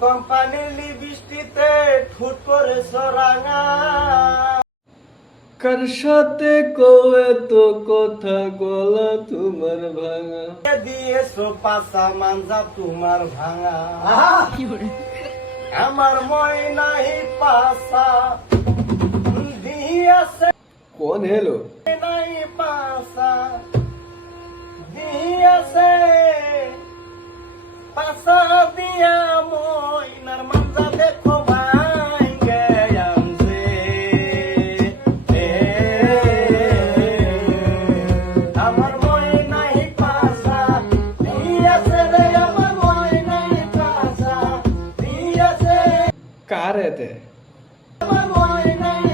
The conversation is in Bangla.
কোম্পানির বৃষ্টিতে ঠুট করে সরাঙা কার সাথে কোয়ে তো কথা গলা তোমার ভাঙা দিয়েছো পাশা মানজা তোমার ভাঙা আমার ময়নাই পাশা দিয়েছে কোন হেলো নাই পাশা দিয়েছে পাশা দিয়া ময়নার মানজা দেখো ভাঙ্গে আমছে আমার ময়নাই পাশা দিয়েছে রে আমার ময়নাই পাশা দিয়েছে কার এতে আমার ময়নাই